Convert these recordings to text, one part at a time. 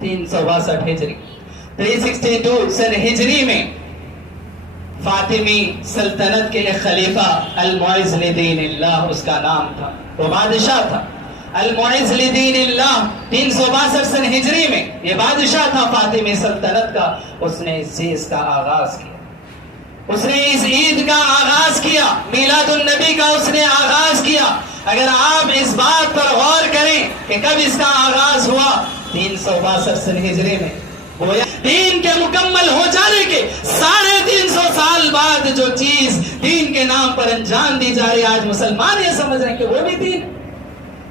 362 ہجری 362 سن ہجری میں فاطمی سلطنت کے ایک خلیفہ المعز لدین اللہ اس کا نام تھا، وہ بادشاہ تھا المعز لدین اللہ 362 سن ہجری میں یہ بادشاہ تھا فاطمی سلطنت کا۔ اس نے اس چیز کا آغاز کیا، اس نے اس عید کا آغاز کیا، میلاد النبی کا اس نے آغاز کیا۔ اگر آپ اس بات پر غور کریں کہ کب اس کا آغاز ہوا، 362 سن ہجری میں، گویا دین کے مکمل ہو جانے کے 350 سال بعد جو چیز دین کے نام پر انجام دی جا رہی ہے، آج مسلمان یہ سمجھ رہے ہیں کہ وہ بھی دین،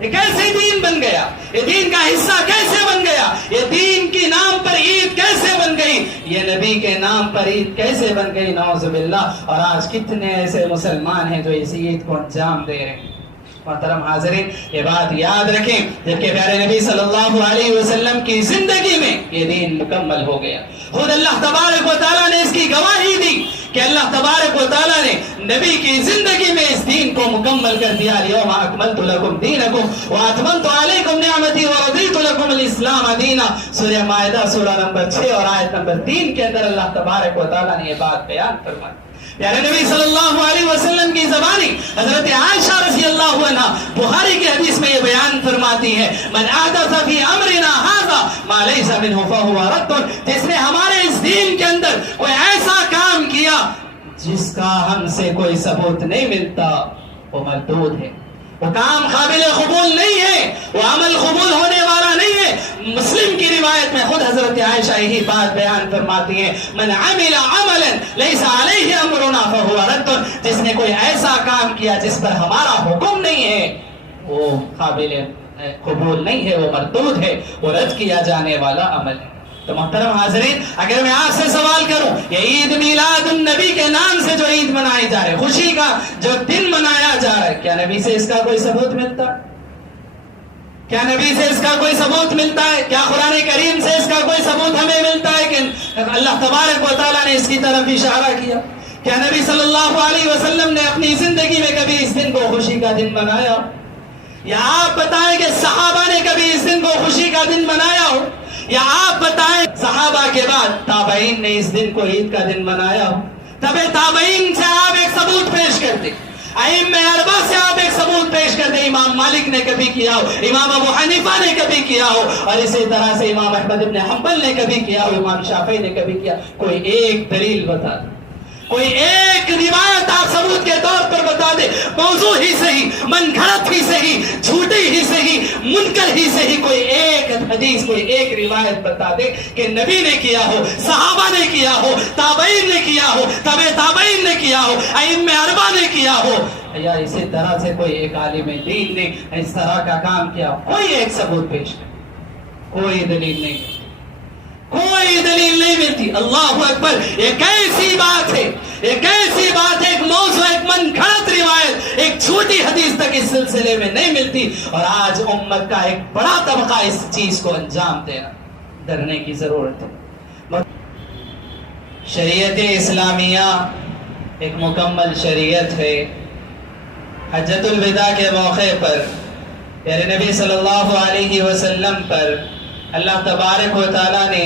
یہ کیسے دین بن گیا، یہ دین کا حصہ کیسے بن گیا، یہ دین کے نام پر عید کیسے بن گئی، یہ نبی کے نام پر عید کیسے بن گئی، نعوذ باللہ۔ اور آج کتنے ایسے مسلمان ہیں جو اس عید کو انجام دے رہے ہیں۔ محترم حاضرین، یہ بات یاد رکھیں، جبکہ پیارے نبی صلی اللہ علیہ وسلم کی زندگی میں یہ دین مکمل ہو گیا۔ خود اللہ تبارک و تعالیٰ نے اس کی گواہی دی کہ اللہ تبارک و تعالیٰ نے نبی کی زندگی میں اس دین کو مکمل کر دیا۔ اليوم اکملت لکم دینکم واتممت علیکم نعمتی ورضیت لکم الاسلام دینا۔ سورہ مائدہ سورہ نمبر 6 اور آیت نمبر 3 کے اندر اللہ تبارک و تعالیٰ نے یہ بات بیان فرمائی۔ پیارے نبی صلی اللہ علیہ وسلم کی زبانی حضرت عائشہ رضی اللہ عنہ بخاری کی حدیث میں یہ بیان فرماتی ہے، من احدث فی امرنا ھذا ما لیس منہ فہو رد، جس نے ہمارے اس دین کے اندر کوئی ایسا کام کیا جس کا ہم سے کوئی ثبوت نہیں ملتا، وہ مردود ہے، وہ کام قابل قبول نہیں ہے، وہ عمل قبول ہونے والا نہیں ہے۔ مسلم کی روایت میں خود حضرت عائشہ یہی بات بیان فرماتی ہیں، من عمل عملا لیس علیہ امرنا فہو رد، جس نے کوئی ایسا کام کیا جس پر ہمارا حکم نہیں ہے، وہ قابل قبول نہیں ہے، وہ مردود ہے، وہ رد کیا جانے والا عمل ہے۔ تو محترم حاضرین، اگر میں آپ سے سوال کروں، یہ عید میلاد النبی کے نام سے جو عید منائی جا رہی ہے، خوشی کا جو دن منایا جا رہا ہے، کیا نبی سے اس کا کوئی ثبوت ملتا ہے؟ کیا نبی سے اس کا کوئی ثبوت ملتا ہے؟ کیا قرآن کریم سے اس کا کوئی ثبوت ہمیں ملتا ہے کہ اللہ تبارک و تعالیٰ نے اس کی طرف اشارہ کیا؟ کیا نبی صلی اللہ علیہ وسلم نے اپنی زندگی میں کبھی اس دن کو خوشی کا دن بنایا؟ یا آپ بتائیں کہ صحابہ نے کبھی اس دن کو خوشی کا دن بنایا ہو؟ یا آپ بتائیں صحابہ کے بعد تابعین نے اس دن کو عید کا دن بنایا ہو؟ تب تابعین سے آپ ایک ثبوت پیش کرتے، ائمہ اربعہ سے آپ ایک ثبوت پیش کرتے، امام مالک نے کبھی کیا ہو، امام ابو حنیفہ نے کبھی کیا ہو، اور اسی طرح سے امام احمد بن حنبل نے کبھی کیا ہو، امام شافعی نے کبھی کیا، کوئی ایک دلیل بتا دیں، کوئی ایک روایت آپ ثبوت کے طور پر بتا دے، موضوع ہی صحیح، من گھڑت ہی صحیح، جھوٹی ہی صحیح، منکر ہی صحیح، کوئی ایک حدیث، کوئی ایک روایت بتا دے کہ نبی نے کیا ہو، صحابہ نے کیا ہو، تابعین نے کیا ہو، تبع تابعین نے کیا ہو، ائمہ اربعہ نے کیا ہو، یا اسی طرح سے کوئی ایک عالم دین نے اس طرح کا کام کیا، کوئی ایک ثبوت پیش کرے، کوئی دلیل نہیں، کوئی دلیل نہیں ملتی۔ اللہ اکبر، یہ کیسی بات ہے، یہ کیسی بات ہے، ایک موضوع، ایک من گھڑت روایت، ایک چھوٹی حدیث تک اس سلسلے میں نہیں ملتی، اور آج امت کا ایک بڑا طبقہ اس چیز کو انجام دے رہا، ڈرنے کی ضرورت ہے۔ شریعت اسلامیہ ایک مکمل شریعت ہے۔ حجۃ الوداع کے موقع پر پیارے نبی صلی اللہ علیہ وسلم پر اللہ تبارک و تعالیٰ نے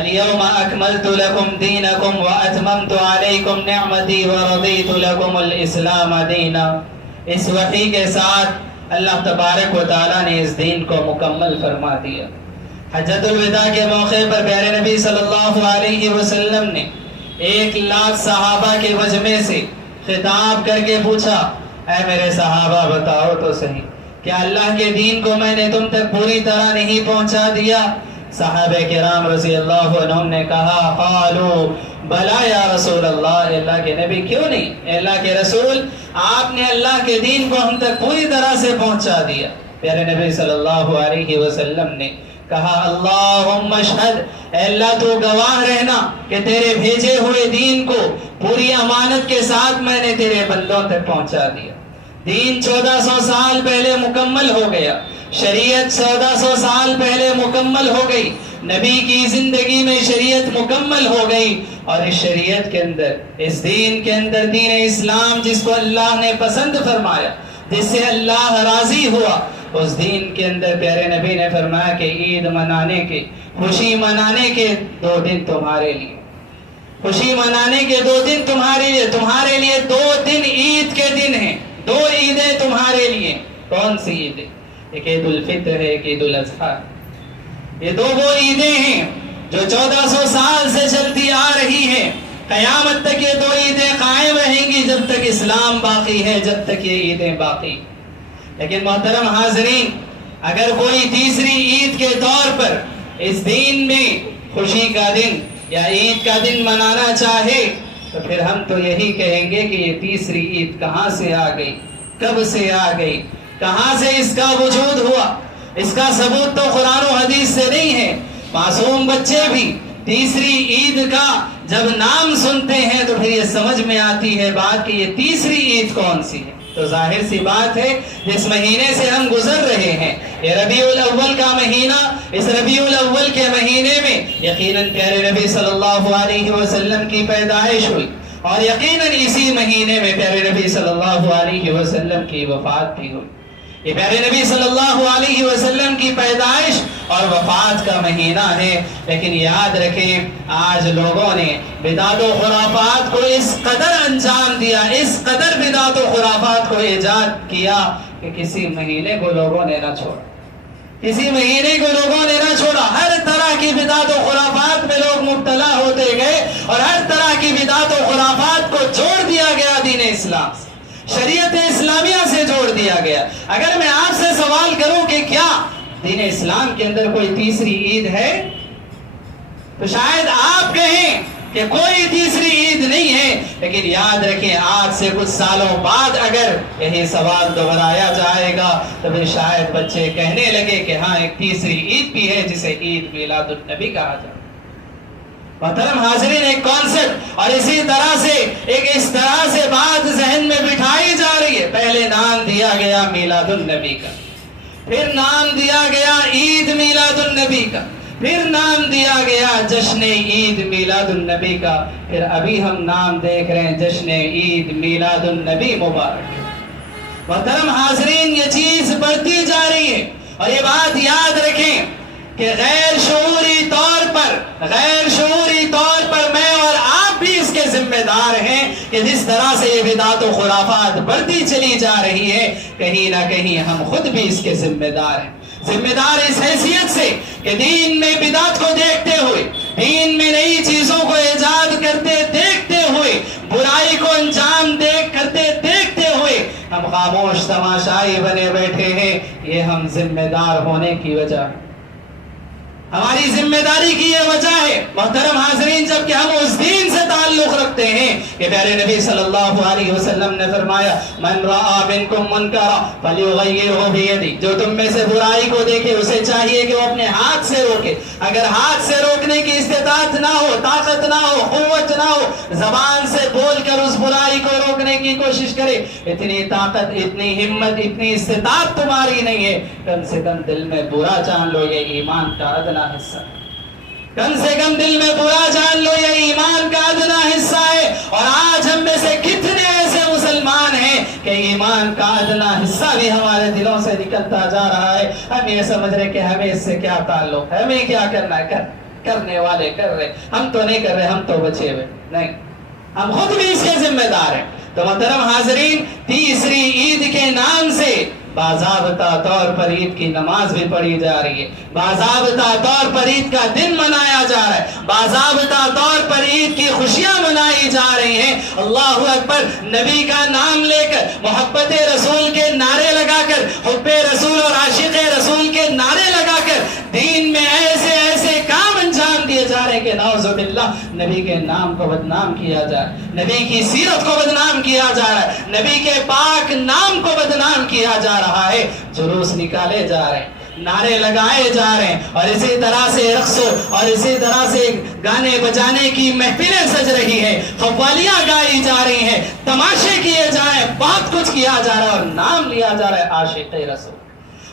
اليوم اکملت لکم دینکم واتممت علیکم نعمتی ورضیت لکم الاسلام دینا، اس وحی کے ساتھ اللہ تبارک و تعالیٰ نے اس دین کو مکمل فرما دیا۔ حجۃ الوداع کے موقع پر پیارے نبی صلی اللہ علیہ وسلم نے 1,00,000 صحابہ کے مجمع سے خطاب کر کے پوچھا، اے میرے صحابہ بتاؤ تو صحیح، کیا اللہ کے دین کو میں نے تم تک پوری طرح نہیں پہنچا دیا؟ صحابہ کرام رضی اللہ عنہم نے کہا، قالوا بلا یا رسول اللہ، اللہ کے نبی کیوں نہیں، اللہ کے رسول آپ نے اللہ کے دین کو ہم تک پوری طرح سے پہنچا دیا۔ پیارے نبی صلی اللہ علیہ وسلم نے کہا، اللہم اشہد، اے اللہ تو گواہ رہنا کہ تیرے بھیجے ہوئے دین کو پوری امانت کے ساتھ میں نے تیرے بندوں تک پہنچا دیا۔ دین 1400 سال پہلے مکمل ہو گیا، شریعت 1400 سال پہلے مکمل ہو گئی، نبی کی زندگی میں شریعت مکمل ہو گئی، اور اس شریعت کے اندر، اس دین کے اندر، دین اسلام جس کو اللہ نے پسند فرمایا، جس سے اللہ راضی ہوا، اس دین کے اندر پیارے نبی نے فرمایا کہ عید منانے کے، خوشی منانے کے 2 دن تمہارے لیے، خوشی منانے کے 2 دن تمہارے لیے 2 دن عید کے دن ہیں، 2 عیدیں تمہارے لیے۔ کون سی عیدیں؟ ایک عید الفطر ہے، ایک عید الاضحیٰ۔ یہ 2 وہ عیدیں ہیں جو 1400 سال سے چلتی آ رہی ہیں، قیامت تک یہ 2 عیدیں قائم رہیں گی جب تک اسلام باقی ہے، جب تک یہ عیدیں باقی۔ لیکن محترم حاضرین، اگر کوئی تیسری عید کے طور پر اس دین میں خوشی کا دن یا عید کا دن منانا چاہے تو پھر ہم تو یہی کہیں گے کہ یہ تیسری عید کہاں سے آ گئی، کب سے آ گئی، کہاں سے اس کا وجود ہوا؟ اس کا ثبوت تو قرآن و حدیث سے نہیں ہے۔ معصوم بچے بھی تیسری عید کا جب نام سنتے ہیں تو پھر یہ سمجھ میں آتی ہے بات کہ یہ تیسری عید کون سی ہے۔ تو ظاہر سی بات ہے جس مہینے سے ہم گزر رہے ہیں، یہ ربیع الاول کا مہینہ، اس ربیع الاول کے مہینے میں یقیناً پیارے نبی صلی اللہ علیہ وسلم کی پیدائش ہوئی، اور یقیناً اسی مہینے میں پیارے نبی صلی اللہ علیہ وسلم کی وفات بھی ہوئی۔ یہ پیارے نبی صلی اللہ علیہ وسلم کی پیدائش اور وفات کا مہینہ ہے، لیکن یاد رکھیں آج لوگوں نے بدعت و خرافات کو اس قدر انجام دیا، اس قدر بدعت و خرافات کو ایجاد کیا کہ کسی مہینے کو لوگوں نے نہ چھوڑا، کسی مہینے کو لوگوں نے نہ چھوڑا۔ ہر طرح کی بدعت و خرافات میں لوگ مبتلا ہوتے گئے، اور ہر طرح کی بدعت و خرافات کو جوڑ دیا گیا دین اسلام سے، شریعت اسلامیہ سے جوڑ دیا گیا۔ اگر میں آپ سے سوال کروں کہ کیا دین اسلام کے اندر کوئی تیسری عید ہے، تو شاید آپ کہیں کہ کوئی تیسری عید نہیں ہے، لیکن یاد رکھیں آج سے کچھ سالوں بعد اگر یہی سوال دہرایا جائے گا تو پھر شاید بچے کہنے لگے کہ ہاں ایک تیسری عید بھی ہے جسے عید میلاد النبی کہا جاتا ہے۔ محترم حاضرین، ایک کانسیپٹ اور اسی طرح سے بات ذہن میں بٹھائی جا رہی ہے۔ پہلے نام دیا گیا میلاد النبی کا، پھر نام دیا گیا عید میلاد النبی کا، پھر نام دیا گیا جشن عید میلاد النبی کا، پھر ابھی ہم نام دیکھ رہے ہیں جشن عید میلاد النبی مبارک۔ محترم حاضرین، یہ چیز بڑھتی جا رہی ہے، اور یہ بات یاد رکھیں کہ غیر شعوری طور پر میں اور آپ بھی اس کے ذمہ دار ہیں کہ جس طرح سے یہ بدعت و خرافات بڑھتی چلی جا رہی ہے، کہیں نہ کہیں ہم خود بھی اس کے ذمہ دار ہیں۔ ذمہ دار اس حیثیت سے کہ دین میں بدعت کو دیکھتے ہوئے، دین میں نئی چیزوں کو ایجاد کرتے دیکھتے ہوئے، برائی کو انجام کرتے دیکھتے ہوئے ہم خاموش تماشائی بنے بیٹھے ہیں۔ یہ ہم ذمہ دار ہونے کی وجہ ہے، ہماری ذمہ داری کی یہ وجہ ہے محترم حاضرین، جب کہ ہم اس دین سے تعلق رکھتے ہیں کہ پیارے نبی صلی اللہ علیہ وسلم نے فرمایا من رأى منکم منکرا فلیغیرہ بیدی، جو تم میں سے برائی کو دیکھے اسے چاہیے کہ وہ اپنے ہاتھ سے روکے۔ اگر ہاتھ سے روکنے کی استطاعت نہ ہو، طاقت نہ ہو، قوت نہ ہو، زبان سے بول کر اس برائی کو روکنے کی کوشش کرے، اتنی طاقت، اتنی ہمت، اتنی استطاعت تمہاری نہیں ہے، کم سے کم دل میں برا جان لو یہ ایمان کا ادنا حصہ، کم سے کم دل میں برا جان لو یہ ایمان کا ادنا حصہ ہے۔ اور آج ہم میں سے کتنے ایسے مسلمان ہیں کہ ایمان کا ادنا حصہ بھی ہمارے دلوں سے نکلتا جا رہا ہے۔ ہم یہ سمجھ رہے کہ ہمیں اس سے کیا تعلق ہے، ہمیں کیا کرنا ہے، کرنے والے کر رہے، ہم تو نہیں کر رہے، ہم تو بچے ہوئے نہیں، ہم خود بھی اس کے ذمہ دار ہیں۔ تو محترم حاضرین، تیسری عید کے نام سے باضابطہ طور پر عید کی نماز بھی پڑھی جا رہی ہے، باضابطہ طور پر عید کا دن منایا جا رہا ہے، باضابطہ طور پر عید کی خوشیاں منائی جا رہی ہیں۔ اللہ اکبر، نبی کا نام لے کر، محبت رسول کے نعرے لگا کر، حب رسول اور عاشق رسول کے نعرے لگا کر دین میں ایسے ایسے کام انجام دیے جا رہے ہیں کہ نعوذ باللہ نبی کے نام کو بدنام کیا جائے، نبی کی سیرت کو بدنام کیا جا رہا ہے، نبی کے پاک نام کو بدنام کیا جا رہا ہے، جلوس نکالے جا رہے ہیں، نعرے لگائے جا رہے ہیں، اور اسی طرح سے رقص اور اسی طرح سے گانے بجانے کی محفلیں سج رہی ہیں، قوالیاں گائی جا رہی ہیں، تماشے کیے جا رہے ہیں، بہت کچھ کیا جا رہا ہے، اور نام لیا جا رہا ہے عاشق رسول،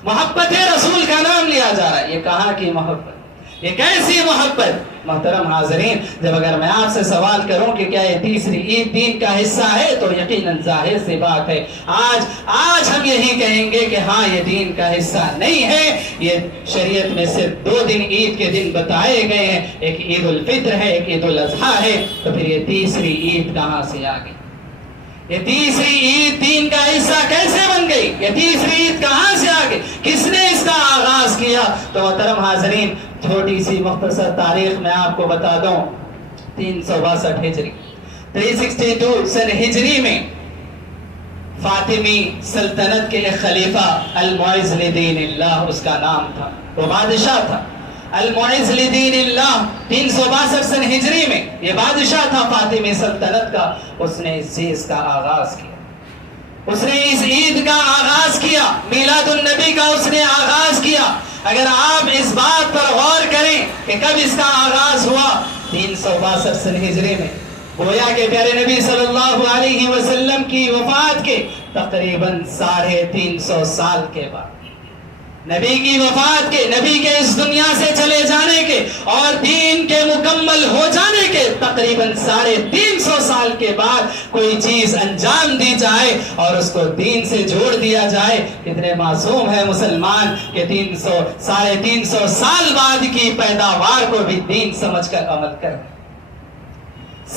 محبت رسول کا نام لیا جا رہا ہے۔ یہ کہاں کی محبت، یہ کیسی محبت؟ محترم حاضرین، جب اگر میں آپ سے سوال کروں کہ کیا یہ تیسری عید دین کا حصہ ہے تو یقیناً ظاہر سی بات ہے آج ہم یہی کہیں گے کہ ہاں یہ دین کا حصہ نہیں ہے۔ یہ شریعت میں صرف 2 دن عید کے دن بتائے گئے ہیں، ایک عید الفطر ہے، ایک عید الاضحیٰ ہے، تو پھر یہ تیسری عید کہاں سے آ گئی؟ یہ تیسری عید دین کا حصہ کیسے بن گئی؟ یہ تیسری عید کہاں سے آ گئی؟ کس نے اس کا آغاز کیا؟ تو محترم حاضرین، چھوٹی سی مختصر تاریخ میں آپ کو بتا دوں۔ 362 ہجری 362 سن ہجری میں فاطمی سلطنت کے ایک خلیفہ المعز لدین اللہ اس کا نام تھا، وہ بادشاہ تھا المعز لدین اللہ۔ 362 سن ہجری میں یہ بادشاہ تھا فاطمی سلطنت کا۔ اس نے اس چیز کا آغاز کیا، اس نے اس عید کا آغاز کیا، میلاد النبی کا اس نے آغاز کیا۔ اگر آپ اس بات پر غور کریں کہ کب اس کا آغاز ہوا، 362 سن ہجری میں، گویا کہ پیارے نبی صلی اللہ علیہ وسلم کی وفات کے تقریباً 350 سال کے بعد، نبی کی وفات کے، نبی کے اس دنیا سے چلے جانے کے اور دین کے مکمل ہو جانے کے تقریباً 350 سال کے بعد کوئی چیز انجام دی جائے اور اس کو دین سے جوڑ دیا جائے۔ کتنے معصوم ہے مسلمان کہ 350 سال بعد کی پیداوار کو بھی دین سمجھ کر عمل کر،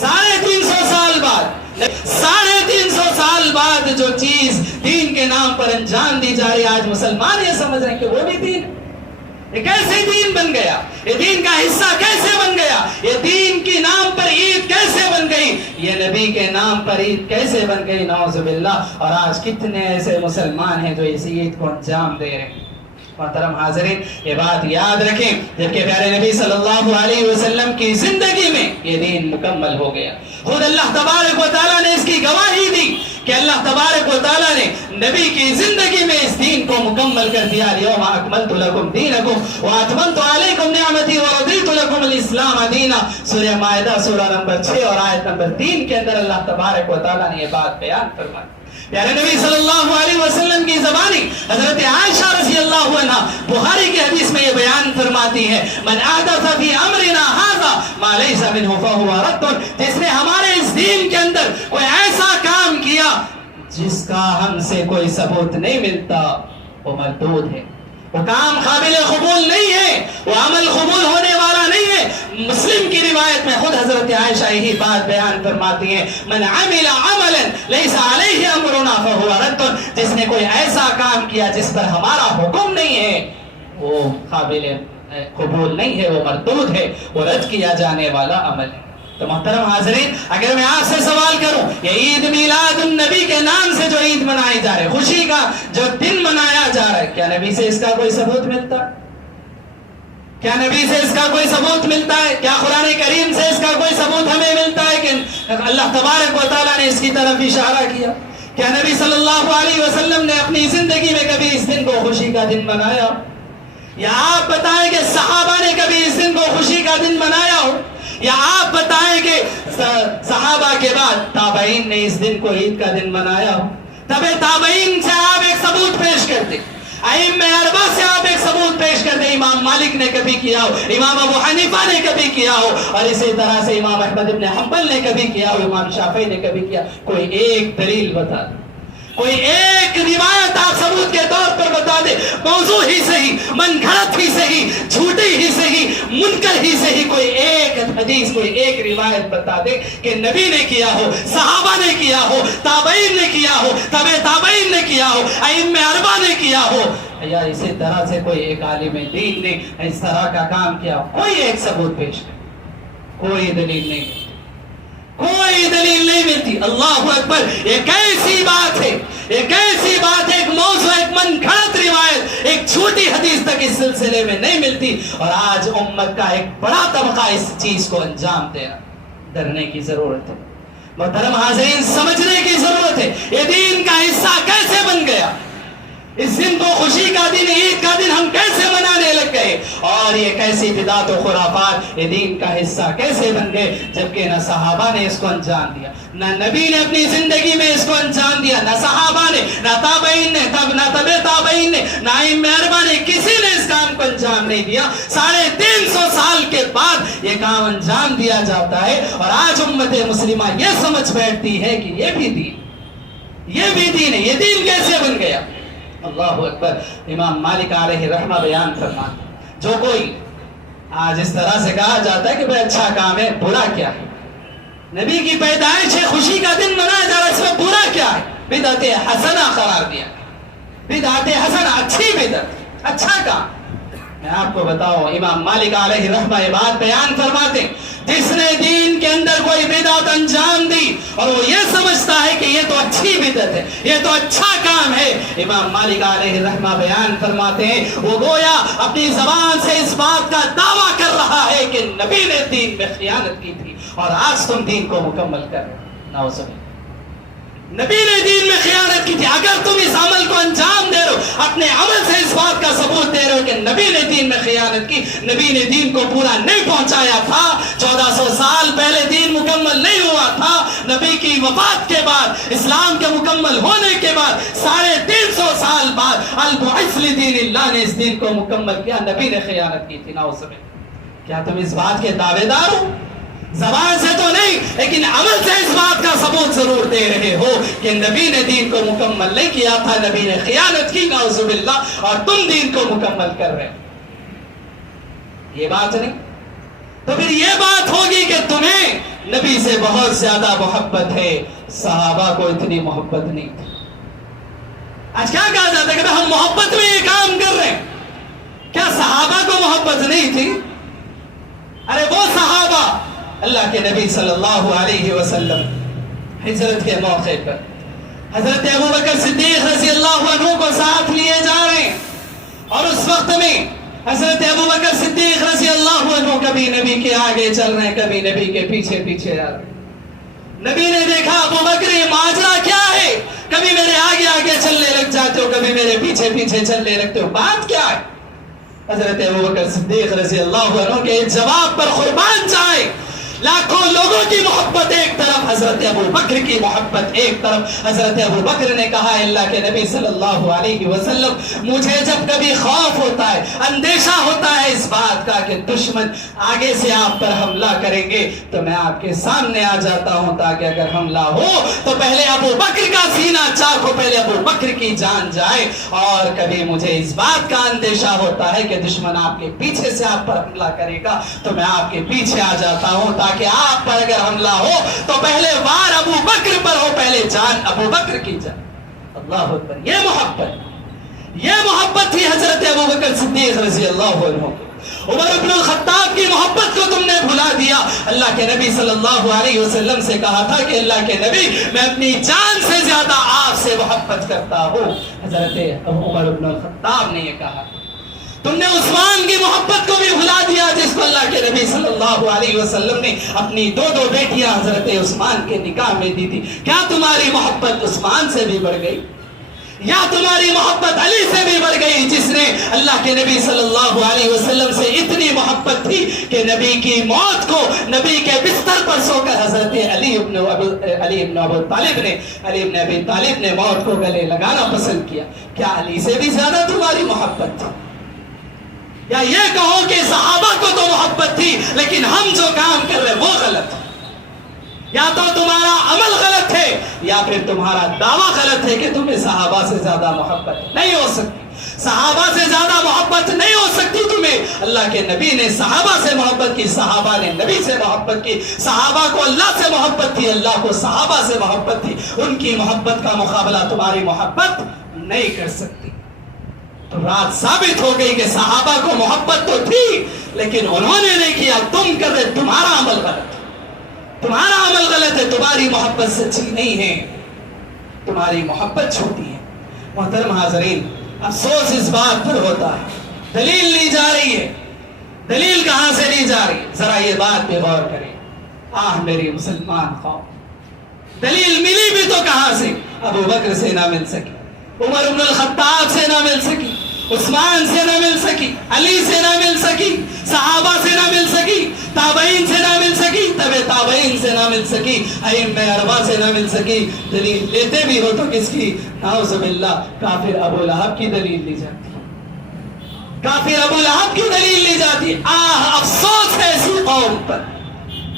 350 سال بعد، 350 سال بعد جو چیز دین کے نام پر انجام دی جا رہی، آج مسلمان یہ سمجھ رہے ہیں کہ وہ بھی دین ہے۔ یہ کیسے دین بن گیا؟ یہ دین کا حصہ کیسے بن گیا؟ یہ دین کے نام پر عید کیسے بن گئی؟ یہ نبی کے نام پر عید کیسے بن گئی؟ نعوذ باللہ۔ اور آج کتنے ایسے مسلمان ہیں جو اس عید کو انجام دے رہے ہیں۔ محترم حاضرین، یہ بات یاد رکھیں، جبکہ پیارے نبی صلی اللہ علیہ وسلم کی زندگی میں یہ دین مکمل ہو گیا۔ خود اللہ تبارک و تعالیٰ نے اس کی گواہی دی کہ اللہ تبارک و تعالیٰ نے نبی کی زندگی میں اس دین کو مکمل کر دیا۔ اليوم اکملت لکم دینکم واتممت علیکم نعمتی ورضیت لکم الاسلام دینا۔ سورہ مائدہ سورہ نمبر 6 اور آیت نمبر 3 کے اندر اللہ تبارک و تعالیٰ نے یہ بات بیان فرمائی۔ پیارے نبی صلی اللہ علیہ وسلم کی زبانی حضرت عائشہ رضی اللہ عنہ بخاری کی حدیث میں یہ بیان فرماتی ہے، من احدث فی امرنا ھذا ما لیس منہ فہو رد، جس نے ہمارے اس دین کے اندر کوئی ایسا کام کیا جس کا ہم سے کوئی ثبوت نہیں ملتا، وہ مردود ہے، وہ کام قابل قبول نہیں ہے، وہ عمل قبول ہونے والا نہیں ہے۔ مسلم کی روایت میں خود حضرت عائشہ یہی بات بیان فرماتی ہیں، من عمل عملا لیس علیہ امرنا فہو رد، جس نے کوئی ایسا کام کیا جس پر ہمارا حکم نہیں ہے، وہ قابل قبول نہیں ہے، وہ مردود ہے، وہ رد کیا جانے والا عمل ہے۔ تو محترم حاضرین، اگر میں آپ سے سوال کروں، یہ عید میلاد النبی کے نام سے جو عید منائی جا رہی ہے، خوشی کا جو دن منایا جا رہا ہے، کیا نبی سے اس کا کوئی ثبوت ملتا ہے؟ کیا نبی سے اس کا کوئی ثبوت ملتا ہے؟ کیا قرآن کریم سے اس کا کوئی ثبوت ہمیں ملتا ہے کہ اللہ تبارک و تعالیٰ نے اس کی طرف اشارہ کیا؟ کیا نبی صلی اللہ علیہ وسلم نے اپنی زندگی میں کبھی اس دن کو خوشی کا دن منایا؟ یا آپ بتائیں کہ صحابہ نے کبھی اس دن کو خوشی کا دن منایا ہو؟ یا آپ بتائیں کہ صحابہ کے بعد تابعین نے اس دن کو عید کا دن منایا ہو؟ تب تابعین سے آپ ایک ثبوت پیش کرتے، ائمہ اربعہ سے آپ ایک ثبوت پیش کرتے، امام مالک نے کبھی کیا ہو، امام ابو حنیفہ نے کبھی کیا ہو، اور اسی طرح سے امام احمد بن حنبل نے کبھی کیا ہو، امام شافعی نے کبھی کیا، کوئی ایک دلیل بتا دیں، کوئی ایک روایت آپ ثبوت کے طور پر بتا دے، موضوع ہی صحیح، من گھڑت ہی صحیح، جھوٹی ہی صحیح، منکر ہی صحیح، کوئی ایک حدیث، کوئی ایک روایت بتا دے کہ نبی نے کیا ہو، صحابہ نے کیا ہو، تابعین نے کیا ہو، تبع تابعین نے کیا ہو، ائمہ اربعہ نے کیا ہو، یا اسی طرح سے کوئی ایک عالم دین نے اس طرح کا کام کیا، کوئی ایک ثبوت پیش کرے، کوئی دلیل نہیں، کوئی دلیل نہیں ملتی۔ اللہ اکبر، یہ کیسی بات ہے، یہ کیسی بات ہے، ایک موضوع، ایک من گھڑت روایت، ایک چھوٹی حدیث تک اس سلسلے میں نہیں ملتی، اور آج امت کا ایک بڑا طبقہ اس چیز کو انجام دے رہا۔ ڈرنے کی ضرورت ہے محترم حاضرین، سمجھنے کی ضرورت ہے، یہ دین کا حصہ کیسے بن گیا، اس دن کو خوشی کا دن، عید کا دن ہم کیسے منانے لگ گئے؟ اور یہ کیسی بدعت و خرافات یہ دین کا حصہ کیسے بن گئے؟ جبکہ نہ صحابہ نے اس کو انجام دیا، نہ نبی نے اپنی زندگی میں اس کو انجام دیا، نہ صحابہ نے، نہ تابعین نے، نہ تبع تابعین نے، نہ ائمہ اربعہ نے، کسی نے اس کام کو انجام نہیں دیا۔ 350 سال کے بعد یہ کام انجام دیا جاتا ہے، اور آج امت مسلمہ یہ سمجھ بیٹھتی ہے کہ یہ بھی دین ہے۔ یہ دین کیسے بن گیا؟ اللہ اکبر۔ امام مالک علیہ رحمہ بیان فرماتے ہیں، جو کوئی آج اس طرح سے کہا جاتا ہے کہ بھئی اچھا کام ہے، برا کیا ہے؟ نبی کی پیدائش ہے، خوشی کا دن منایا جا رہا ہے، اس میں برا کیا ہے؟ بدعت حسنہ قرار دیا، بدعت حسنہ، اچھی بدعت، اچھا کام۔ میں آپ کو بتاؤں، امام مالک علیہ رحمہ یہ بات بیان فرماتے ہیں، جس نے دین کے اندر کوئی بدعت انجام دی اور وہ یہ سمجھتا ہے کہ یہ تو اچھی بدعت ہے، یہ تو اچھا کام ہے، امام مالک علیہ رحمہ بیان فرماتے ہیں وہ گویا اپنی زبان سے اس بات کا دعویٰ کر رہا ہے کہ نبی نے دین میں خیانت کی تھی اور آج تم دین کو مکمل کر رہے ہو۔ نعوذ باللہ، نبی نے دین میں خیانت کی تھی۔ اگر تم اس عمل کو انجام دے رہے ہو، اپنے عمل سے اس بات کا ثبوت دے رہے ہو کہ نبی نے دین میں خیانت کی، نبی نے دین کو پورا نہیں پہنچایا تھا، 1400 سال پہلے دین مکمل نہیں ہوا تھا، نبی کی وفات کے بعد، اسلام کے مکمل ہونے کے بعد 350 سال بعد البعث لدین اللہ نے اس دین کو مکمل کیا، نبی نے خیانت کی تھی۔ نعوذ باللہ، کیا تم اس بات کے دعوے دار ہو؟ زبان سے تو نہیں، لیکن عمل سے اس بات کا ثبوت ضرور دے رہے ہو کہ نبی نے دین کو مکمل نہیں کیا تھا، نبی نے خیانت کی، نعوذ باللہ، اور تم دین کو مکمل کر رہے ہو۔ یہ بات نہیں تو پھر یہ بات ہوگی کہ تمہیں نبی سے بہت زیادہ محبت ہے، صحابہ کو اتنی محبت نہیں تھی۔ آج کیا کہا جاتا ہے کہ ہم محبت میں یہ کام کر رہے ہیں، کیا صحابہ کو محبت نہیں تھی؟ ارے وہ صحابہ اللہ کے نبی صلی اللہ علیہ وسلم ہجرت کے موقع پر حضرت ابوبکر صدیق رضی اللہ عنہ کو ساتھ لیے جا رہے ہیں، اور اس وقت میں حضرت ابوبکر صدیق رضی اللہ عنہ کبھی نبی کے آگے چل رہے ہیں، کبھی نبی کے پیچھے پیچھے آ رہے ہیں۔ نبی نے دیکھا ابوبکر یہ ماجرا کیا ہے، کبھی میرے آگے آگے چلنے لگ جاتے ہو، کبھی میرے پیچھے پیچھے چلنے لگتے ہو، بات کیا ہے؟ حضرت ابوبکر صدیق رضی اللہ عنہ کے جواب پر قربان جائے، لاکھوں لوگوں کی محبت ایک طرف، حضرت ابوبکر کی محبت ایک طرف۔ حضرت ابوبکر نے کہا، اللہ کے نبی صلی اللہ علیہ وسلم، مجھے جب کبھی خوف ہوتا ہے، اندیشہ ہوتا ہے اس بات کا کہ دشمن آگے سے آپ پر حملہ کریں گے، تو میں آپ کے سامنے آ جاتا ہوں تاکہ اگر حملہ ہو تو پہلے ابوبکر کا سینہ چاک ہو، پہلے ابوبکر کی جان جائے۔ اور کبھی مجھے اس بات کا اندیشہ ہوتا ہے کہ دشمن آپ کے پیچھے سے آپ پر حملہ کرے گا، تو میں آپ کے پیچھے آ جاتا ہوں تاکہ آپ پر اگر حملہ ہو تو پہلے وار ابوبکر پر ہو، پہلے جان ابوبکر کی جان۔ اللہ اکبر، یہ محبت تھی حضرت ابوبکر صدیق رضی اللہ عنہ۔ عمر بن الخطاب کی محبت کو تم نے بھلا دیا۔ اللہ کے نبی صلی اللہ علیہ وسلم سے کہا تھا کہ اللہ کے نبی، میں اپنی جان سے زیادہ آپ سے محبت کرتا ہوں۔ حضرت عمر بن الخطاب نے یہ کہا۔ تم نے عثمان کی محبت کو بھی بھلا دیا، جس کو اللہ کے نبی صلی اللہ علیہ وسلم نے اپنی 2 بیٹیاں حضرت عثمان کے نکاح میں دی تھی۔ کیا تمہاری محبت عثمان سے بھی بڑھ گئی؟ یا تمہاری محبت علی سے بھی بڑھ گئی، جس نے اللہ کے نبی صلی اللہ علیہ وسلم سے اتنی محبت تھی کہ نبی کی موت کو نبی کے بستر پر سو کر حضرت علی ابن ابی طالب نے موت کو گلے لگانا پسند کیا؟ کیا علی سے بھی زیادہ تمہاری محبت تھی؟ یا یہ کہو کہ صحابہ کو تو محبت تھی لیکن ہم جو کام کر رہے وہ غلط ہے؟ یا تو تمہارا عمل غلط ہے یا پھر تمہارا دعویٰ غلط ہے کہ تمہیں صحابہ سے زیادہ محبت نہیں ہو سکتی، صحابہ سے زیادہ محبت نہیں ہو سکتی تمہیں۔ اللہ کے نبی نے صحابہ سے محبت کی، صحابہ نے نبی سے محبت کی، صحابہ کو اللہ سے محبت تھی، اللہ کو صحابہ سے محبت تھی۔ ان کی محبت کا مقابلہ تمہاری محبت نہیں کر سکتی۔ تو بات ثابت ہو گئی کہ صحابہ کو محبت تو تھی لیکن انہوں نے نہیں کیا، تم کر رہے، تمہارا عمل غلط ہے، تمہارا عمل غلط ہے، تمہاری محبت سچی نہیں ہے، تمہاری محبت چھوٹی ہے۔ محترم حاضرین، افسوس اس بات پر ہوتا ہے، دلیل لی جا رہی ہے، دلیل کہاں سے لی جا رہی ہے؟ ذرا یہ بات پہ غور کریں۔ میری مسلمان قوم، دلیل ملی بھی تو کہاں سے؟ ابوبکر سے نہ مل سکی، عمر بن الخطاب سے نہ مل سکی، عثمان سے نہ مل سکی، علی سے نہ مل سکی، صحابہ سے نہ مل سکی، تابعین سے نہ مل سکی، تبع تابعین سے نہ مل سکی، ائمہ اربعہ سے نہ مل سکی۔ دلیل لیتے بھی ہو تو کس کی؟ نعوذ باللہ کافر ابو لہب کی دلیل لی جاتی، کافر ابو لہب کی دلیل لی جاتی۔ افسوس ہے ایسی قوم پر،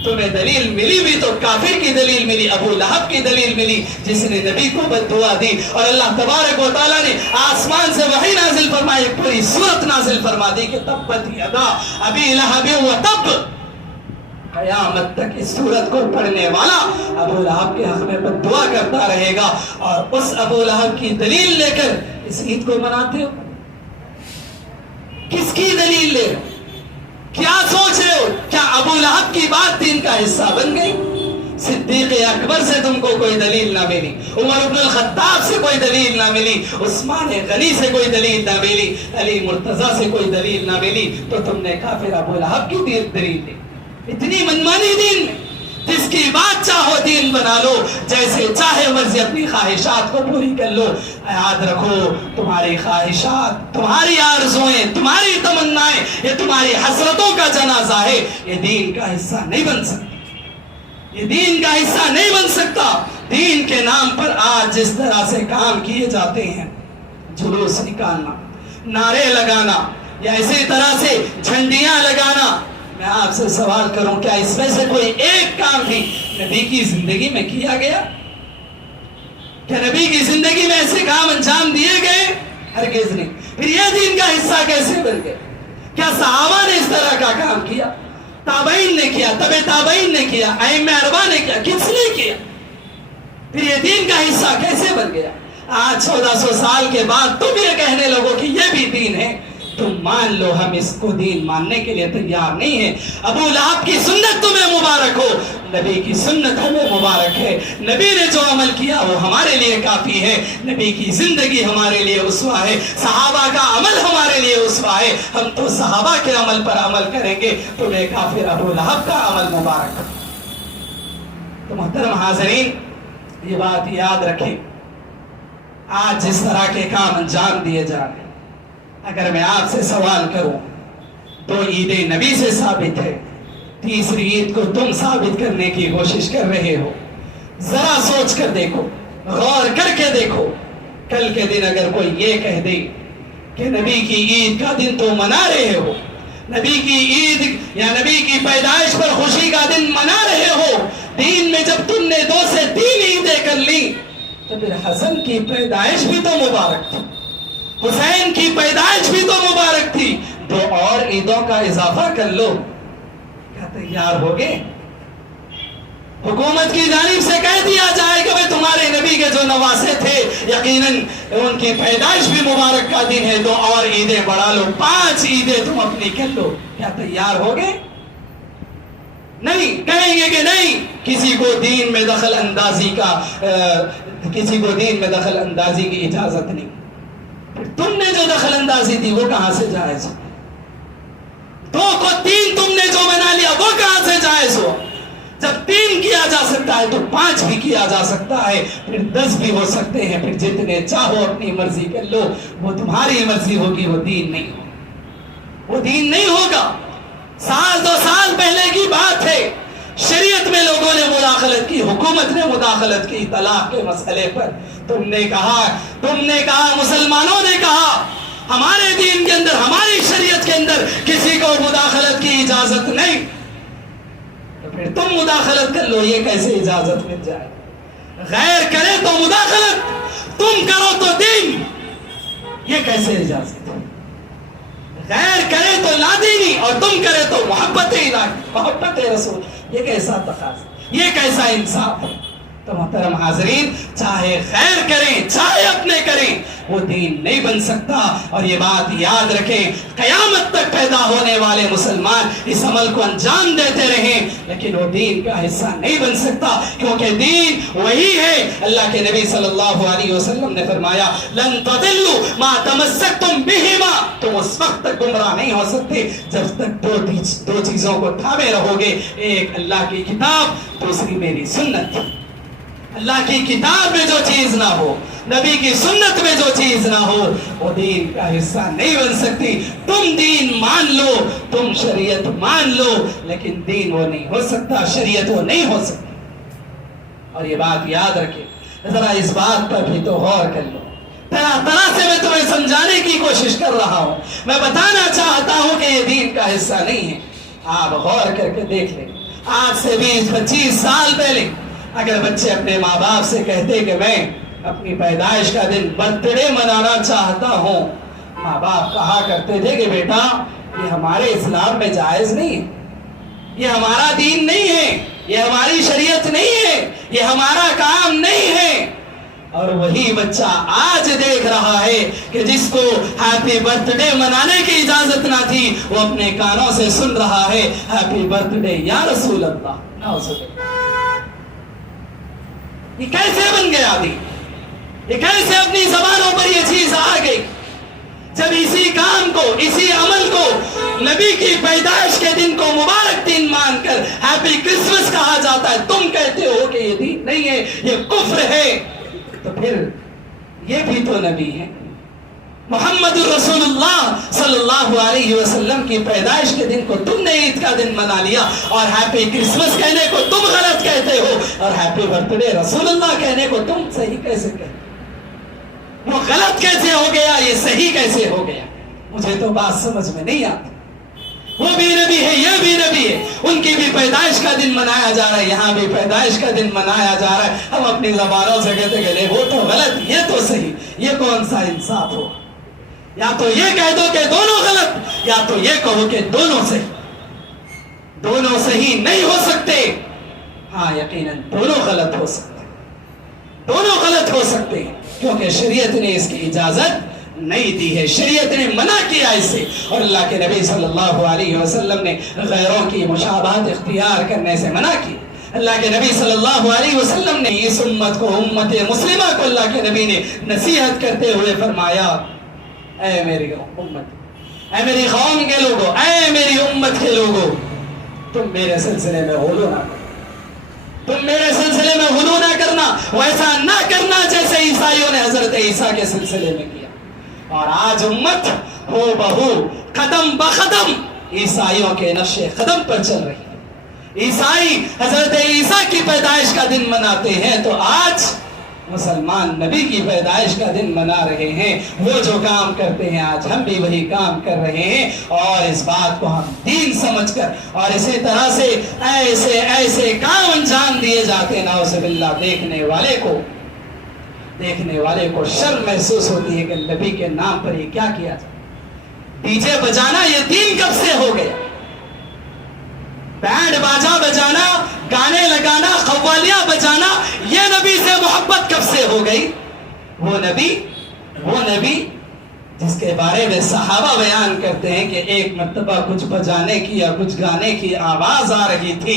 تمہیں دلیل ملی بھی تو کافر کی دلیل ملی، ابو لہب کی دلیل ملی جس نے نبی کو بد دعا دی، اور اللہ تبارک و تعالیٰ نے آسمان سے وحی نازل فرمائی، پوری سورت نازل فرما دی کہ تبت یدا ابی لہب و تب۔ قیامت تک اس سورت کو پڑھنے والا ابو لہب کے حق میں بد دعا کرتا رہے گا، اور اس ابو لہب کی دلیل لے کر اس عید کو مناتے ہو۔ کس کی دلیل لے رہے ہو؟ کیا سوچ رہے ہو؟ کیا ابو لہب کی بات دین کا حصہ بن گئی؟ صدیق اکبر سے تم کو کوئی دلیل نہ ملی، عمر بن الخطاب سے کوئی دلیل نہ ملی، عثمان غنی سے کوئی دلیل نہ ملی، علی مرتضیٰ سے کوئی دلیل نہ ملی، تو تم نے کافر ابو لہب کی دلیل دی۔ اتنی منمانی دین میں، جس کی بات چاہو دین بنا لو، جیسے چاہے مرضی اپنی خواہشات کو پوری کر لو۔ یاد رکھو تمہاری خواہشات، تمہاری آرزوئیں، تمہاری تمنائیں، یہ تمہاری حسرتوں کا جنازہ ہے، یہ دین کا حصہ نہیں بن سکتا، یہ دین کا حصہ نہیں بن سکتا۔ دین کے نام پر آج جس طرح سے کام کیے جاتے ہیں، جلوس نکالنا، نعرے لگانا، یا اسی طرح سے جھنڈیاں لگانا، میں آپ سے سوال کروں کیا اس میں سے کوئی ایک کام بھی نبی کی زندگی میں کیا گیا؟ کیا نبی کی زندگی میں ایسے کام انجام دیے گئے؟ ہرگز نہیں۔ پھر یہ دین کا حصہ کیسے بن گئے؟ کیا صحابہ نے اس طرح کا کام کیا؟ تابعین نے کیا، تبع تابعین نے کیا، ائمہ اربعہ نے کیا، کس نے کیا؟ پھر یہ دین کا حصہ کیسے بن گیا؟ آج 1400 سال کے بعد تم یہ کہنے لگو کہ یہ بھی دین ہے، تم مان لو ہم اس کو دین ماننے کے لیے تیار نہیں ہیں۔ ابو لہب کی سنت تمہیں مبارک ہو، نبی کی سنت ہمیں مبارک ہے۔ نبی نے جو عمل کیا وہ ہمارے لیے کافی ہے، نبی کی زندگی ہمارے لیے اسوہ ہے، صحابہ کا عمل ہمارے لیے اسوہ ہے، ہم تو صحابہ کے عمل پر عمل کریں گے، تمہیں کافر ابو لہب کا عمل مبارک۔ تو محترم حاضرین، یہ بات یاد رکھیں، آج جس طرح کے کام انجام دیے جا رہے ہیں، اگر میں آپ سے سوال کروں، دو عید نبی سے ثابت ہے، تیسری عید کو تم ثابت کرنے کی کوشش کر رہے ہو۔ ذرا سوچ کر دیکھو، غور کر کے دیکھو، کل کے دن اگر کوئی یہ کہہ دے کہ نبی کی عید کا دن تو منا رہے ہو، نبی کی عید یا نبی کی پیدائش پر خوشی کا دن منا رہے ہو، دین میں جب تم نے 2 سے 3 عیدیں کر لی، تو پھر حسن کی پیدائش بھی تو مبارک تھی، حسین کی پیدائش بھی تو مبارک تھی، 2 اور عیدوں کا اضافہ کر لو، کیا تیار ہوگے؟ حکومت کی جانب سے کہہ دیا جائے کہ تمہارے نبی کے جو نواسے تھے یقیناً ان کی پیدائش بھی مبارک کا دن ہے، 2 اور عیدیں بڑھا لو، 5 عیدیں تم اپنی کر لو، کیا تیار ہوگے؟ نہیں، کہیں گے کہ نہیں، کسی کو دین میں دخل اندازی کی اجازت نہیں۔ تم نے جو دخل اندازی دی وہ کہاں سے جائز ہو؟ 2 کو 3 تم نے جو بنا لیا وہ کہاں سے جائز ہو؟ جب 3 کیا جا سکتا ہے تو 5 بھی کیا جا سکتا ہے، پھر 10 بھی ہو سکتے ہیں، پھر جتنے چاہو اپنی مرضی کر لو، وہ تمہاری مرضی ہوگی، وہ دین نہیں ہوگا، وہ دین نہیں ہوگا۔ 2 سال پہلے کی بات ہے، شریعت میں لوگوں نے مداخلت کی، حکومت نے مداخلت کی طلاق کے مسئلے پر، تم نے کہا مسلمانوں نے کہا ہمارے دین کے اندر، ہماری شریعت کے اندر کسی کو مداخلت کی اجازت نہیں، تو پھر تم مداخلت کر لو، یہ کیسے اجازت مل جائے؟ غیر کرے تو مداخلت، تم کرو تو دین، یہ کیسے اجازت؟ غیر کرے تو لادینی اور تم کرے تو محبت الہی، محبت رسول، یہ کیسا تقاضا، یہ کیسا انصاف ہے؟ تو محترم حاضرین، چاہے خیر کریں چاہے اپنے کریں، وہ دین نہیں بن سکتا، اور یہ بات یاد رکھیں، قیامت تک پیدا ہونے والے مسلمان اس عمل کو انجام دیتے رہیں، لیکن وہ دین کا حصہ نہیں بن سکتا، کیونکہ دین وہی ہے۔ اللہ کے نبی صلی اللہ علیہ وسلم نے فرمایا لن تضلوا ما تمسکتم بہما، تم اس وقت تک گمراہ نہیں ہو سکتے جب تک 2 چیزوں کو تھامے رہو گے، ایک اللہ کی کتاب، دوسری میری سنت۔ اللہ کی کتاب میں جو چیز نہ ہو، نبی کی سنت میں جو چیز نہ ہو، وہ دین کا حصہ نہیں بن سکتی۔ تم دین مان لو، تم شریعت مان لو، لیکن دین وہ نہیں ہو سکتا، شریعت وہ نہیں ہو سکتی۔ اور یہ بات یاد رکھے، ذرا اس بات پر بھی تو غور کر لو۔ طرح طرح سے میں تمہیں سمجھانے کی کوشش کر رہا ہوں، میں بتانا چاہتا ہوں کہ یہ دین کا حصہ نہیں ہے۔ آپ غور کر کے دیکھ لیں، آج سے 20-25 سال پہلے اگر بچے اپنے ماں باپ سے کہتے کہ میں اپنی پیدائش کا دن برتھ ڈے منانا چاہتا ہوں، ماں باپ کہا کرتے تھے کہ بیٹا یہ ہمارے اسلام میں جائز نہیں ہے، یہ ہمارا دین نہیں ہے، یہ ہماری شریعت نہیں ہے، یہ ہمارا کام نہیں ہے۔ اور وہی بچہ آج دیکھ رہا ہے کہ جس کو ہیپی برتھ ڈے منانے کی اجازت نہ تھی، وہ اپنے کانوں سے سن رہا ہے ہیپی برتھ ڈے یا رسول اللہ۔ نعوذ باللہ، یہ کیسے بن گیا دین؟ یہ کیسے اپنی زبانوں پر یہ چیز آ گئی؟ جب اسی کام کو، اسی عمل کو، نبی کی پیدائش کے دن کو مبارک دن مان کر ہیپی کرسمس کہا جاتا ہے، تم کہتے ہو کہ یہ دین نہیں ہے، یہ کفر ہے، تو پھر یہ بھی تو نبی ہے۔ محمد رسول اللہ صلی اللہ علیہ وسلم کی پیدائش کے دن کو تم نے عید کا دن منا لیا، اور ہیپی کرسمس کہنے کو تم غلط کہتے ہو، اور ہیپی برتھ ڈے رسول اللہ کہنے کو تم صحیح کیسے کہتے ہو؟ وہ غلط کیسے ہو گیا، یہ صحیح کیسے ہو گیا؟ مجھے تو بات سمجھ میں نہیں آتی۔ وہ بھی نبی ہے، یہ بھی نبی ہے، ان کی بھی پیدائش کا دن منایا جا رہا ہے، یہاں بھی پیدائش کا دن منایا جا رہا ہے۔ ہم اپنی زبانوں سے کہتے کہ وہ تو غلط، یہ تو صحیح، یہ کون سا انصاف ہو؟ یا تو یہ کہہ دو کہ دونوں غلط، یا تو یہ کہو کہ دونوں صحیح۔ دونوں صحیح نہیں ہو سکتے، ہاں یقیناً دونوں غلط ہو سکتے، دونوں غلط ہو سکتے ہیں، کیونکہ شریعت نے اس کی اجازت نہیں دی ہے، شریعت نے منع کیا اسے، اور اللہ کے نبی صلی اللہ علیہ وسلم نے غیروں کی مشابہت اختیار کرنے سے منع کی۔ اللہ کے نبی صلی اللہ علیہ وسلم نے اس امت کو، امت مسلمہ کو، اللہ کے نبی نے نصیحت کرتے ہوئے فرمایا، اے میری امت، اے میری قوم کے لوگوں، اے میری امت کے لوگوں، تم میرے سلسلے میں غلو نہ کرنا، تم میرے سلسلے میں غلو نہ کرنا، ویسا نہ کرنا جیسے عیسائیوں نے حضرت عیسیٰ کے سلسلے میں کیا۔ اور آج امت ہو بہو، قدم بقدم عیسائیوں کے نقش قدم پر چل رہی ہے۔ عیسائی حضرت عیسیٰ کی پیدائش کا دن مناتے ہیں، تو آج مسلمان نبی کی پیدائش کا دن منا رہے ہیں۔ وہ جو کام کرتے ہیں آج ہم بھی وہی کام کر رہے ہیں، اور اس بات کو ہم دین سمجھ کر، اور اسی طرح سے ایسے ایسے کام انجام دیے جاتے ہیں، نعوذ باللہ، دیکھنے والے کو شرم محسوس ہوتی ہے کہ نبی کے نام پر یہ کیا کیا جائے۔ ڈی جے بجانا یہ دین کب سے ہو گیا؟ بینڈ باجا بجانا، گانے لگانا، قوالیاں بجانا، یہ نبی سے محبت کب سے ہو گئی؟ وہ نبی جس کے بارے میں صحابہ بیان کرتے ہیں کہ ایک مرتبہ کچھ بجانے کی یا کچھ گانے کی آواز آ رہی تھی،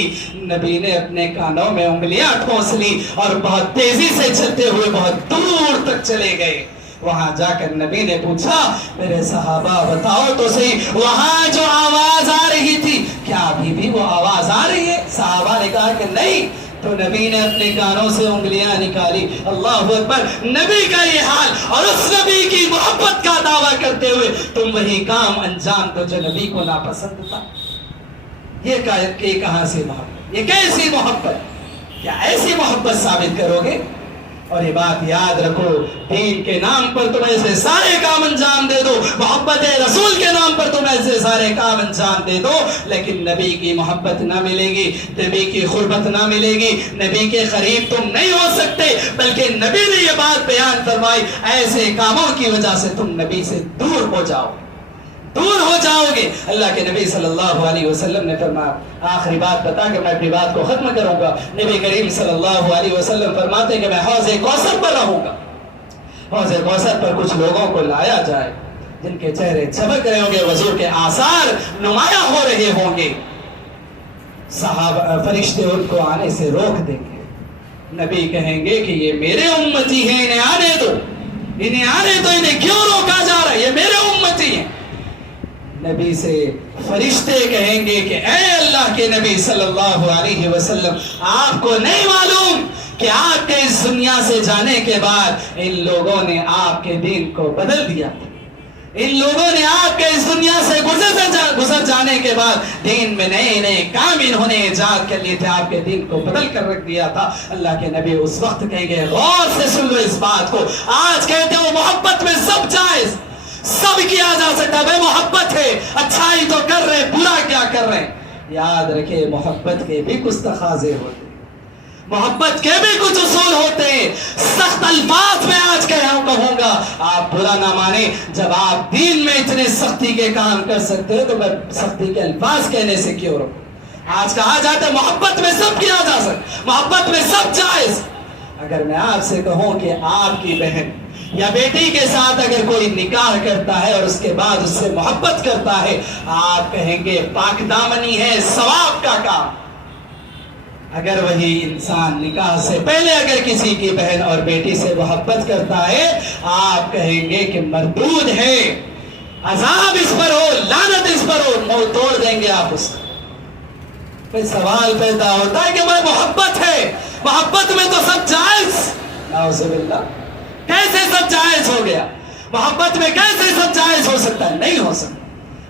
نبی نے اپنے کانوں میں انگلیاں ٹھونس لی اور بہت تیزی سے چلتے ہوئے بہت دور تک چلے گئے۔ وہاں جا کر نبی نے پوچھا، میرے صحابہ بتاؤ تو صحیح، وہاں جو آواز آ رہی تھی کیا ابھی بھی وہ آواز آ رہی ہے؟ صحابہ نے کہا کہ نہیں۔ تو نبی نے اپنے کانوں سے انگلیاں نکالی۔ اللہ اکبر! نبی کا یہ حال، اور اس نبی کی محبت کا دعویٰ کرتے ہوئے تم وہی کام انجام دو جو نبی کو ناپسند تھا۔ یہ کہاں سے محبت؟ یہ کیسی محبت؟ کیا ایسی محبت ثابت کرو گے؟ اور یہ بات یاد رکھو، دین کے نام پر تم ایسے سارے کام انجام دے دو، محبت رسول کے نام پر تم ایسے سارے کام انجام دے دو، لیکن نبی کی محبت نہ ملے گی، نبی کی قربت نہ ملے گی، نبی کے قریب تم نہیں ہو سکتے، بلکہ نبی نے یہ بات بیان فرمائی، ایسے کاموں کی وجہ سے تم نبی سے دور ہو جاؤ گے۔ اللہ کے نبی صلی اللہ علیہ وسلم نے فرمایا، آخری بات بتا کے میں اپنی بات کو ختم کروں گا۔ نبی کریم صلی اللہ علیہ وسلم فرماتے کہ میں حوض کوثر پر رہوں گا۔ حوض کوثر پر کچھ لوگوں کو لایا جائے جن کے چہرے چمک رہے ہوں گے، وضو کے آثار نمایاں ہو رہے ہوں گے، صحابہ فرشتے ان کو آنے سے روک دیں گے۔ نبی کہیں گے کہ یہ میرے امتی ہیں، انہیں آنے دو، انہیں کیوں روکا جا رہا ہے؟ یہ میرے امتی ہیں۔ نبی سے فرشتے کہیں گے کہ اے اللہ کے نبی صلی اللہ علیہ وسلم، آپ کو نہیں معلوم کہ آپ کے اس دنیا سے جانے کے بعد ان لوگوں نے آپ کے دین کو بدل دیا تھا. ان لوگوں نے آپ کے اس دنیا سے گزر جانے کے بعد دین میں نئے نئے کام انہوں نے ایجاد کر لیے تھے, آپ کے دین کو بدل کر رکھ دیا تھا. اللہ کے نبی اس وقت کہیں گے غور سے سن لو اس بات کو. آج کہتے ہو محبت میں سب جائز, سب کیا جا سکتا ہے, محبت ہے, اچھائی تو کر رہے, برا کیا کر رہے. یاد رکھے محبت کے بھی کچھ تقاضے ہوتے, محبت کے بھی کچھ اصول ہوتے ہیں. سخت الفاظ میں آج کہوں گا, آپ برا نہ مانیں, جب آپ دین میں اتنے سختی کے کام کر سکتے ہو تو میں سختی کے الفاظ کہنے سے کیوں رکھوں. آج کہا جاتا ہے محبت میں سب کیا جا سکتا, محبت میں سب جائز. اگر میں آپ سے کہوں کہ آپ کی بہن یا بیٹی کے ساتھ اگر کوئی نکاح کرتا ہے اور اس کے بعد اس سے محبت کرتا ہے, آپ کہیں گے پاک دامنی ہے, ثواب کا کام. اگر وہی انسان نکاح سے پہلے اگر کسی کی بہن اور بیٹی سے محبت کرتا ہے, آپ کہیں گے کہ مردود ہے, عذاب اس پر ہو, لعنت اس پر ہو, منہ توڑ دیں گے آپ اس کا. پھر سوال پیدا ہوتا ہے کہ بھائی محبت ہے, محبت میں تو سب جائز. نعوذ باللہ, کیسے سب جائز ہو گیا؟ محبت میں کیسے سب جائز ہو سکتا ہے؟ نہیں ہو سکتا.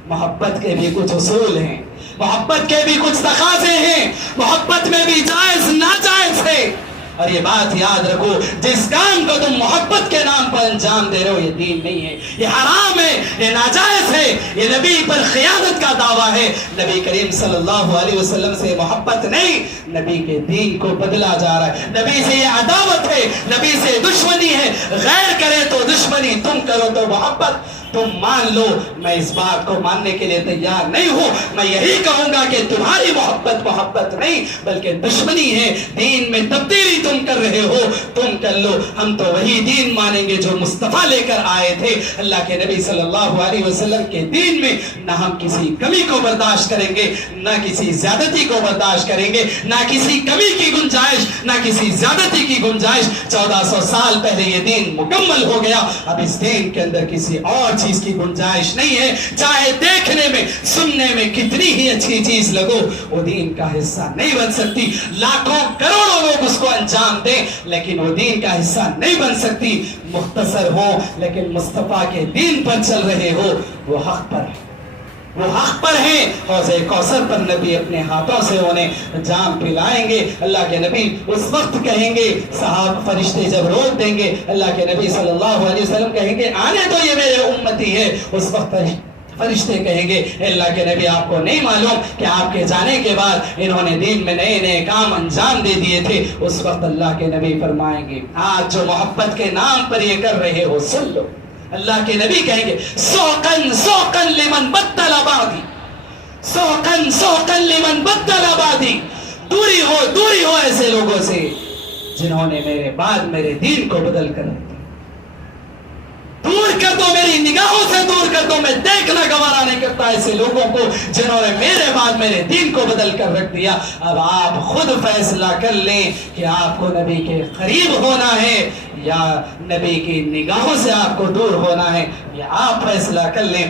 محبت کے بھی کچھ اصول ہیں, محبت کے بھی کچھ تقاضے ہیں, محبت میں بھی جائز ناجائز ہے. اور یہ بات یاد رکھو, جس کام کو تم محبت کے نام پر انجام دے رہے ہو یہ دین نہیں ہے, یہ حرام ہے, یہ ناجائز ہے, یہ نبی پر خیانت کا دعویٰ ہے. نبی کریم صلی اللہ علیہ وسلم سے محبت نہیں, نبی کے دین کو بدلا جا رہا ہے. نبی سے یہ عداوت ہے, نبی سے دشمنی ہے. غیر کرے تو دشمنی, تم کرو تو محبت. تم مان لو, میں اس بات کو ماننے کے لیے تیار نہیں ہوں. میں یہی کہوں گا کہ تمہاری محبت نہیں بلکہ دشمنی ہے. دین میں تبدیلی تم کر رہے ہو, تم کر لو, ہم تو وہی دین مانیں گے جو مصطفیٰ لے کر آئے تھے. اللہ کے نبی صلی اللہ علیہ وسلم کے دین میں نہ ہم کسی کمی کو برداشت کریں گے, نہ کسی زیادتی کو برداشت کریں گے, نہ کسی کمی کی گنجائش, نہ کسی زیادتی کی گنجائش. 1400 سال پہلے یہ دین مکمل ہو گیا, اب اس دین کے اندر کسی اور چیز کی گنجائش نہیں ہے. چاہے دیکھنے میں سننے میں کتنی ہی اچھی چیز لگو, وہ دین کا حصہ نہیں بن سکتی. لاکھوں کروڑوں لوگ اس کو انجام دیں لیکن وہ دین کا حصہ نہیں بن سکتی. مختصر ہو لیکن مصطفیٰ کے دین پر چل رہے ہو, وہ حق پر ہے, وہ حق پر ہیں. حوض کوثر پر نبی اپنے ہاتھوں سے انہیں جام پلائیں گے. اللہ کے نبی اس وقت کہیں گے, صحابہ فرشتے جب روک دیں گے, اللہ کے نبی صلی اللہ علیہ وسلم کہیں گے آنے تو یہ میرے امتی ہے. اس وقت فرشتے کہیں گے اللہ کے نبی آپ کو نہیں معلوم کہ آپ کے جانے کے بعد انہوں نے دین میں نئے نئے کام انجام دے دیے تھے. اس وقت اللہ کے نبی فرمائیں گے آج جو محبت کے نام پر یہ کر رہے ہو سن لو. اللہ کے نبی کہیں گے سوقن سوقن لمن بدل بعدی, سوقن سوقن لمن بدل بعدی. دوری ہو ایسے لوگوں سے جنہوں نے میرے بعد میرے دین کو بدل کر رکھ دیا. دور کر دو, میری نگاہوں سے دور کر دو, میں دیکھنا گوارا نہیں کرتا ایسے لوگوں کو جنہوں نے میرے بعد میرے دین کو بدل کر رکھ دیا. اب آپ خود فیصلہ کر لیں کہ آپ کو نبی کے قریب ہونا ہے یا نبی کی نگاہوں سے آپ کو دور ہونا ہے, یہ آپ فیصلہ کر لیں.